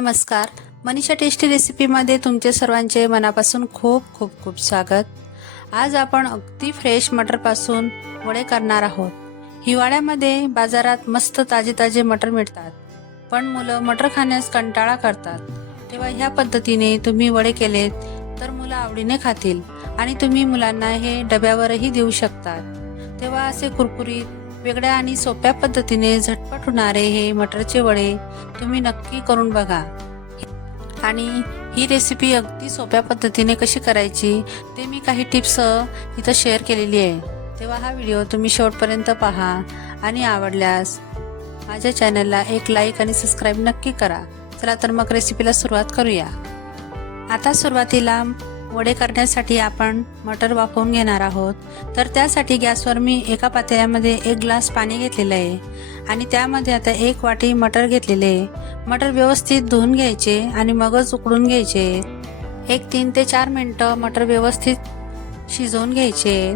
नमस्कार. मनीषा टेस्टी रेसिपीमध्ये तुमचे सर्वांचे मनापासून खूप खूप खूप स्वागत. आज आपण अगदी फ्रेश मटरपासून वडे करणार आहोत. हिवाळ्यामध्ये बाजारात मस्त ताजे ताजे मटर मिळतात. पण मुलं मटर खाण्यास कंटाळा करतात. तेव्हा ह्या पद्धतीने तुम्ही वडे केलेत तर मुलं आवडीने खातील आणि तुम्ही मुलांना हे डब्यावरही देऊ शकतात. तेव्हा असे कुरकुरीत वेगळ्या आणि सोप्या पद्धतीने झटपट होणारे हे मटरचे वडे तुम्ही नक्की करून बघा. आणि ही रेसिपी अगदी सोप्या पद्धतीने कशी करायची ते मी काही टिप्स इथं शेअर केलेली आहे. तेव्हा हा व्हिडिओ तुम्ही शेवटपर्यंत पहा आणि आवडल्यास माझ्या चॅनलला एक लाईक आणि सबस्क्राईब नक्की करा. चला तर मग रेसिपीला सुरुवात करूया. आता सुरुवातीला वडे करण्यासाठी आपण मटर वाफवून घेणार आहोत. तर त्यासाठी गॅसवर मी एका पातेल्यामध्ये एक ग्लास पाणी घेतलेलं आहे. आणि त्यामध्ये आता एक वाटी मटर घेतलेले आहे. मटर व्यवस्थित धुवून घ्यायचे आणि मगच उकडून घ्यायचे एक तीन ते चार मिनटं मटर व्यवस्थित शिजवून घ्यायचे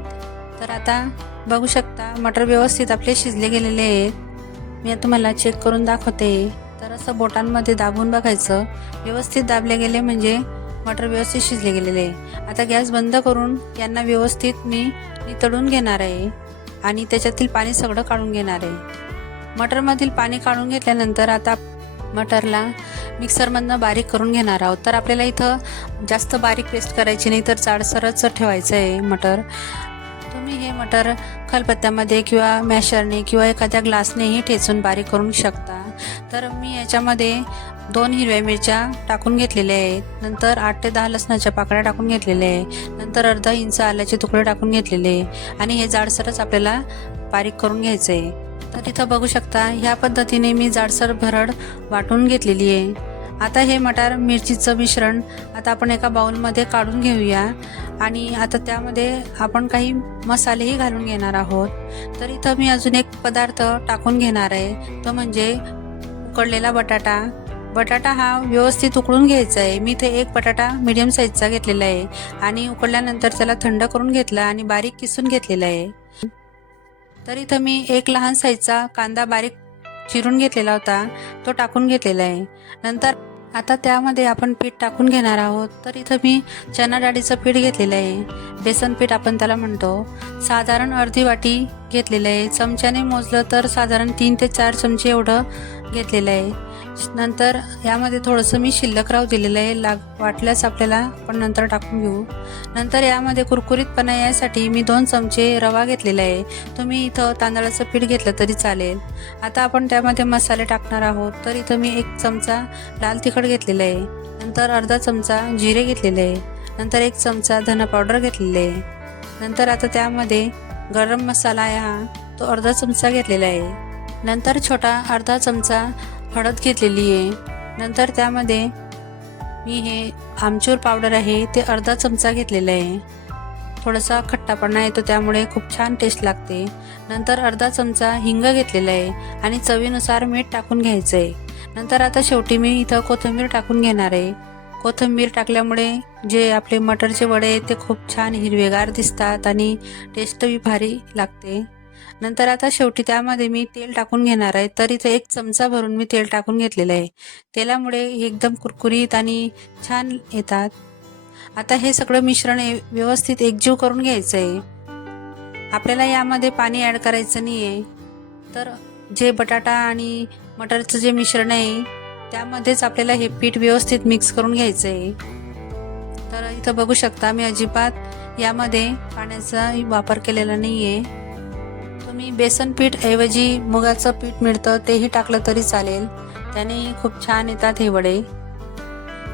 तर आता बघू शकता मटर व्यवस्थित आपले शिजले गेलेले आहेत. मी तुम्हाला चेक करून दाखवते. तर असं बोटांमध्ये दाबून बघायचं. व्यवस्थित दाबले गेले म्हणजे मटर व्यवस्थित शिजले गेलेले आहे. आता गॅस बंद करून यांना व्यवस्थित मी नितळून घेणार आहे आणि त्याच्यातील पाणी सगळं काढून घेणार आहे. मटरमधील पाणी काढून घेतल्यानंतर आता मटरला मिक्सरमधनं बारीक करून घेणार आहोत. तर आपल्याला इथं जास्त बारीक पेस्ट करायची नाही तर जाडसरच ठेवायचं आहे मटर. तुम्ही हे मटर खलपत्त्यामध्ये किंवा मॅशरने किंवा एखाद्या ग्लासनेही ठेचून बारीक करू शकता. तर मी याच्यामध्ये दोन हिरव्या मिरच्या टाकून घेतलेल्या आहेत. नंतर आठ ते दहा लसणाच्या पाकळ्या टाकून घेतलेल्या आहे नंतर अर्धा इंच आल्याचे तुकडे टाकून घेतलेले आणि हे जाडसरच आपल्याला बारीक करून घ्यायचं आहे तर इथं बघू शकता ह्या पद्धतीने मी जाडसर भरड वाटून घेतलेली आहे. आता हे मटार मिरचीचं मिश्रण आता आपण एका बाउलमध्ये काढून घेऊया. आणि आता त्यामध्ये आपण काही मसालेही घालून घेणार आहोत. तर इथं मी अजून एक पदार्थ टाकून घेणार आहे. तो म्हणजे उकडलेला बटाटा. बटाटा हा व्यवस्थित उकळून घ्यायचा आहे. मी इथे एक बटाटा मीडियम साईजचा घेतलेला आहे. आणि उकळल्यानंतर त्याला थंड करून घेतला आणि बारीक किसून घेतलेला आहे. तर इथं मी एक लहान साईजचा कांदा बारीक चिरून घेतलेला होता. तो टाकून घेतलेला आहे. नंतर आता त्यामध्ये आपण पीठ टाकून घेणार आहोत. तर इथं मी चना डाळीचं पीठ घेतलेलं आहे. बेसन पीठ आपण त्याला म्हणतो. साधारण अर्धी वाटी घेतलेलं आहे. चमच्याने मोजलं तर साधारण तीन ते चार चमचे एवढं घेतलेलं आहे. नंतर यामध्ये थोडंसं मी शिल्लक राहू दिलेलं आहे. लाग वाटल्यास आपल्याला आपण नंतर टाकून घेऊ. नंतर यामध्ये कुरकुरीतपणा यासाठी मी दोन चमचे रवा घेतलेला आहे. तुम्ही इथं तांदळाचं पीठ घेतलं तरी चालेल. आता आपण त्यामध्ये मसाले टाकणार आहोत. तर इथं मी एक चमचा लाल तिखट घेतलेला आहे. नंतर अर्धा चमचा जिरे घेतलेले आहे. नंतर एक चमचा धना पावडर घेतलेले आहे. नंतर आता त्यामध्ये गरम मसाला आहे हा तो अर्धा चमचा घेतलेला आहे. नंतर छोटा अर्धा चमचा हळद घेतलेली आहे. नंतर त्यामध्ये मी हे आमचूर पावडर आहे ते अर्धा चमचा घेतलेला आहे. थोडासा खट्टापणा येतो त्यामुळे खूप छान टेस्ट लागते. नंतर अर्धा चमचा हिंग घेतलेला आहे आणि चवीनुसार मीठ टाकून घ्यायचं आहे नंतर आता शेवटी मी इथं कोथिंबीर टाकून घेणार आहे. कोथिंबीर टाकल्यामुळे जे आपले मटरचे वडे आहेत ते खूप छान हिरवेगार दिसतात आणि टेस्टही भारी लागते. नंतर आता शेवटी त्यामध्ये मी तेल टाकून घेणार आहे. तर इथं एक चमचा भरून मी तेल टाकून घेतलेलं आहे. तेलामुळे एकदम कुरकुरीत आणि छान येतात. आता हे सगळं मिश्रण ए- व्यवस्थित एकजीव करून घ्यायचं आहे आपल्याला यामध्ये पाणी ॲड करायचं नाही आहे तर जे बटाटा आणि मटरचं जे मिश्रण आहे त्यामध्येच आपल्याला हे पीठ व्यवस्थित मिक्स करून घ्यायचं आहे तर इथं बघू शकता मी अजिबात यामध्ये पाण्याचा वापर केलेला नाही आहे तुम्ही बेसन पीठ ऐवजी मुगाचं पीठ मिळतं तेही टाकलं तरी चालेल. त्याने खूप छान येतात हे वडे.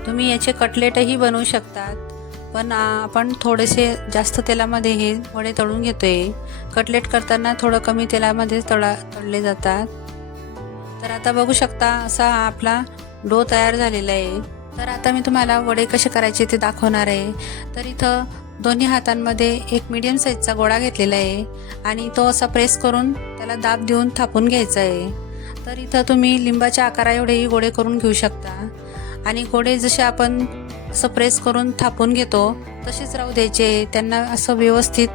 तुम्ही याचे कटलेटही बनवू शकतात. पण आपण थोडेसे जास्त तेलामध्ये हे वडे तळून घेतोय. कटलेट करताना थोडं कमी तेलामध्ये तळा तळले जातात. तर आता बघू शकता असा हा आपला डो तयार झालेला आहे. तर आता मी तुम्हाला वडे कसे करायचे ते दाखवणार आहे. तर इथं दोन्ही हातांमध्ये एक मीडियम साईजचा गोळा घेतलेला आहे आणि तो असा प्रेस करून त्याला दाब देऊन थापून घ्यायचा आहे. तर इथं तुम्ही लिंबाच्या आकारा एवढेही गोळे करून घेऊ शकता. आणि गोळे जसे आपण असं प्रेस करून थापून घेतो तसेच राहू द्यायचे. त्यांना असं व्यवस्थित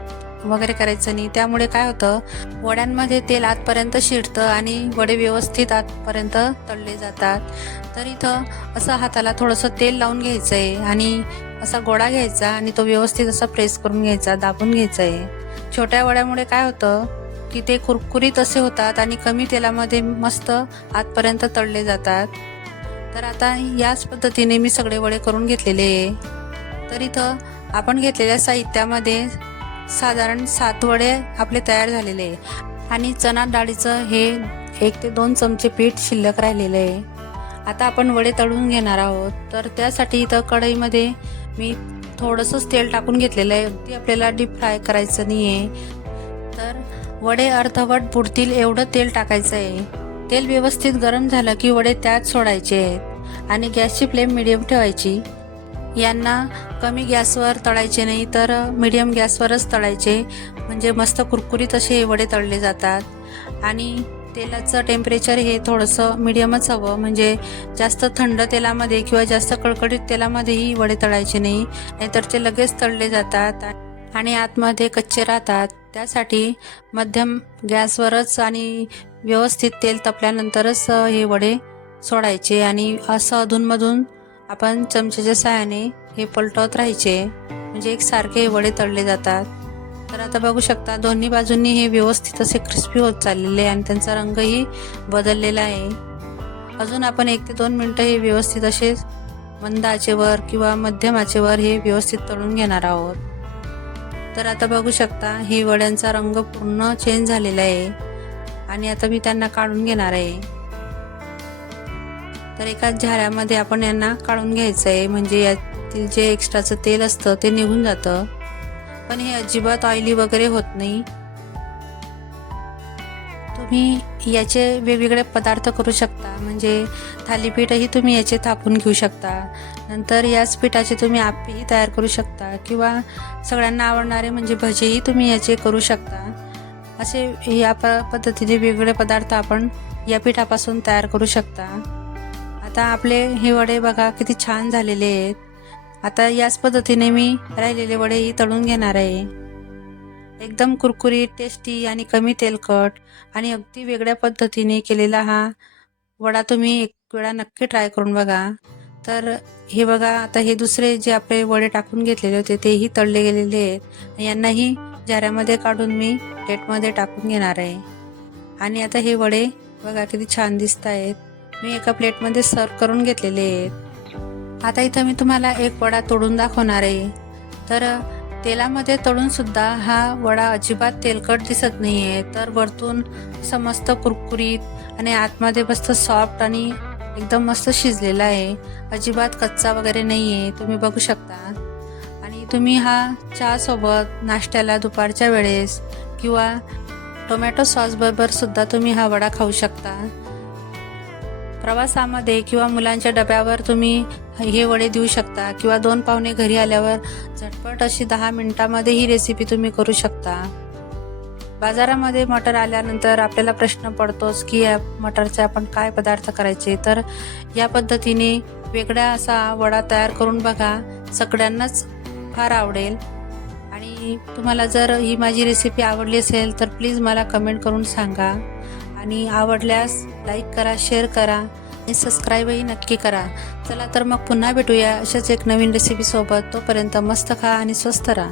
वगैरे करायचं नाही. त्यामुळे काय होतं वड्यांमध्ये तेल आतपर्यंत शिरतं आणि वडे व्यवस्थित आतपर्यंत तळले जातात. तर इथं असं हाताला थोडंसं तेल लावून घ्यायचं आहे आणि असा गोळा घ्यायचा आणि तो व्यवस्थित असा प्रेस करून घ्यायचा दाबून घ्यायचा आहे छोट्या वड्यामुळे काय होतं की ते कुरकुरीत असे होतात आणि कमी तेलामध्ये मस्त आतपर्यंत तळले जातात. तर आता याच पद्धतीने मी सगळे वडे करून घेतलेले आहे. तर इथं आपण घेतलेल्या साहित्यामध्ये साधारण सात वडे आपले तयार झालेले आहे. आणि चणा डाळीचं हे एक ते दोन चमचे पीठ शिल्लक राहिलेलं आहे. आता आपण वडे तळून घेणार आहोत. तर त्यासाठी इथं कढईमध्ये मी थोडंसंच तेल टाकून घेतलेलं आहे. ते आपल्याला डीप फ्राय करायचं नाही आहे तर वडे अर्धवट बुडतील एवढं तेल टाकायचं आहे. तेल व्यवस्थित गरम झालं की वडे त्यात सोडायचे आहेत. आणि गॅसची फ्लेम मिडियम ठेवायची. यांना कमी गॅसवर तळायचे नाही तर मीडियम गॅसवरच तळायचे. म्हणजे मस्त कुरकुरीत असे हे वडे तळले जातात. आणि तेलाचं टेम्परेचर हे थोडंसं मीडियमच हवं. म्हणजे जास्त थंड तेलामध्ये किंवा जास्त कडकडीत तेलामध्येही वडे तळायचे नाही. नाहीतर ते लगेच तळले जातात. आणि आतमध्ये कच्चे राहतात. त्यासाठी मध्यम गॅसवरच आणि व्यवस्थित तेल तपल्यानंतरच हे वडे सोडायचे. आणि असं अधूनमधून आपण चमच्याच्या सहाय्याने हे पलटवत राहायचे. म्हणजे एकसारखे हे वडे तळले जातात. तर आता बघू शकता दोन्ही बाजूंनी हे व्यवस्थित असे क्रिस्पी होत चाललेले आहे आणि त्यांचा रंगही बदललेला आहे. अजून आपण एक ते दोन मिनटं हे व्यवस्थित असे मंद आचेवर किंवा मध्यम आचेवर हे व्यवस्थित तळून घेणार आहोत. तर आता बघू शकता ही वड्यांचा रंग पूर्ण चेंज झालेला आहे. आणि आता मी त्यांना काढून घेणार आहे. तर एका झाऱ्यामध्ये आपण यांना काढून घ्यायचं आहे म्हणजे यातील जे एक्स्ट्राचं तेल असतं ते निघून जातं. पण हे अजिबात ऑइली वगैरे होत नाही. तुम्ही याचे वेगवेगळे पदार्थ करू शकता. म्हणजे थालीपीठही तुम्ही याचे थापून घेऊ शकता. नंतर याच पिठाचे तुम्ही आपेही तयार करू शकता. किंवा सगळ्यांना आवडणारे म्हणजे भजेही तुम्ही याचे करू शकता. असे या प पद्धतीने वेगवेगळे पदार्थ आपण या पिठापासून तयार करू शकता. आता आपले हे वडे बघा किती छान झालेले आहेत. आता याच पद्धतीने मी राहिलेले वडेही तळून घेणार आहे. एकदम कुरकुरीत टेस्टी आणि कमी तेलकट आणि अगदी वेगळ्या पद्धतीने केलेला हा वडा तुम्ही एक वेळा नक्की ट्राय करून बघा. तर हे बघा आता हे दुसरे जे आपले वडे टाकून घेतलेले होते तेही तळले गेलेले आहेत. यांनाही जाऱ्यामध्ये काढून मी प्लेटमध्ये टाकून घेणार आहे. आणि आता हे वडे बघा किती छान दिसत आहेत मी एका प्लेटमध्ये सर्व करून घेतलेले आहेत. आता इथं मी तुम्हाला एक वडा तोडून दाखवणार आहे. तर तेलामध्ये तळून सुद्धा हा वडा अजिबात तेलकट दिसत नाही आहे तर वरतून असं मस्त कुरकुरीत आणि आतमध्ये मस्त सॉफ्ट आणि एकदम मस्त शिजलेला आहे. अजिबात कच्चा वगैरे नाही आहे तुम्ही बघू शकता. आणि तुम्ही हा चहासोबत नाश्त्याला दुपारच्या वेळेस किंवा टोमॅटो सॉसबरोबर सुद्धा तुम्ही हा वडा खाऊ शकता. प्रवासामध्ये किंवा मुलांच्या डब्यावर तुम्ही हे वडे देऊ शकता किंवा दोन पाहुणे घरी आल्यावर झटपट अशी दहा मिनिटामध्ये ही रेसिपी तुम्ही करू शकता. बाजारामध्ये मटर आल्यानंतर आपल्याला प्रश्न पडतोच की या मटरचे आपण काय पदार्थ करायचे? तर या पद्धतीने वेगळा असा वडा तयार करून बघा. सगळ्यांनाच फार आवडेल. आणि तुम्हाला जर ही माझी रेसिपी आवडली असेल तर प्लीज मला कमेंट करून सांगा. आणि आवडल्यास लाईक करा शेअर करा आणि सबस्क्राईबही नक्की करा. चला तर मग पुन्हा भेटूया अशाच एक नवीन रेसिपीसोबत तोपर्यंत मस्त खा आणि स्वस्त राहा.